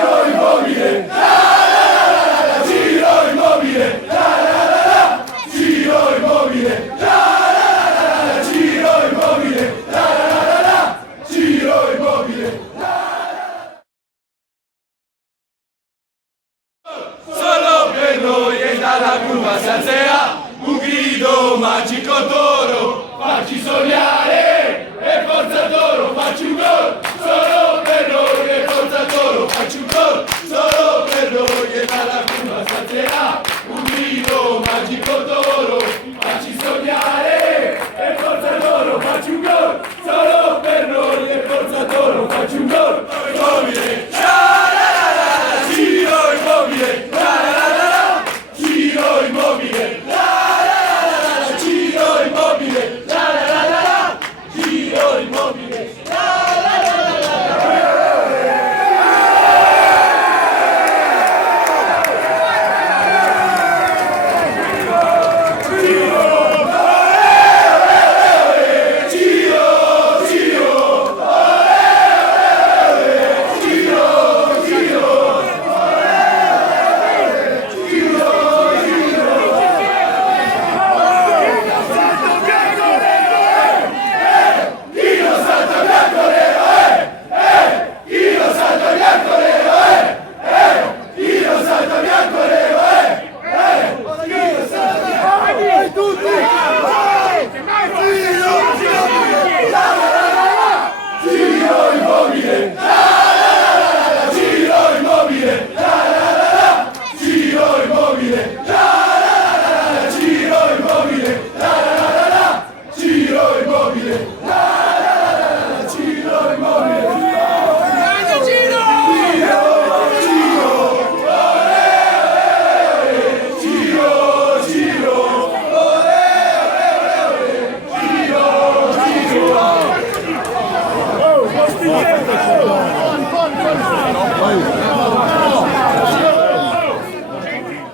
Giro Immobile, la la la la la, Giro Immobile, la la la la, Giro Immobile, la la la la la, Giro Immobile, la la la la, Giro Immobile. Solo per noi e dalla curva si alzerà un grido magico d'oro, facci sognare e forza d'oro, facci un gol, solo per noi e forza d'oro, facci un gol, solo per noi e dalla curva si alzerà un grido magico d'oro, facci sognare e forza d'oro, facci un gol, solo per noi e forza d'oro, facci un gol, Immobile, la la la la, Giro Immobile, la la la la, Giro Immobile, la la la la la, Giro Immobile, la la la la, Giro Immobile, la la la Vai.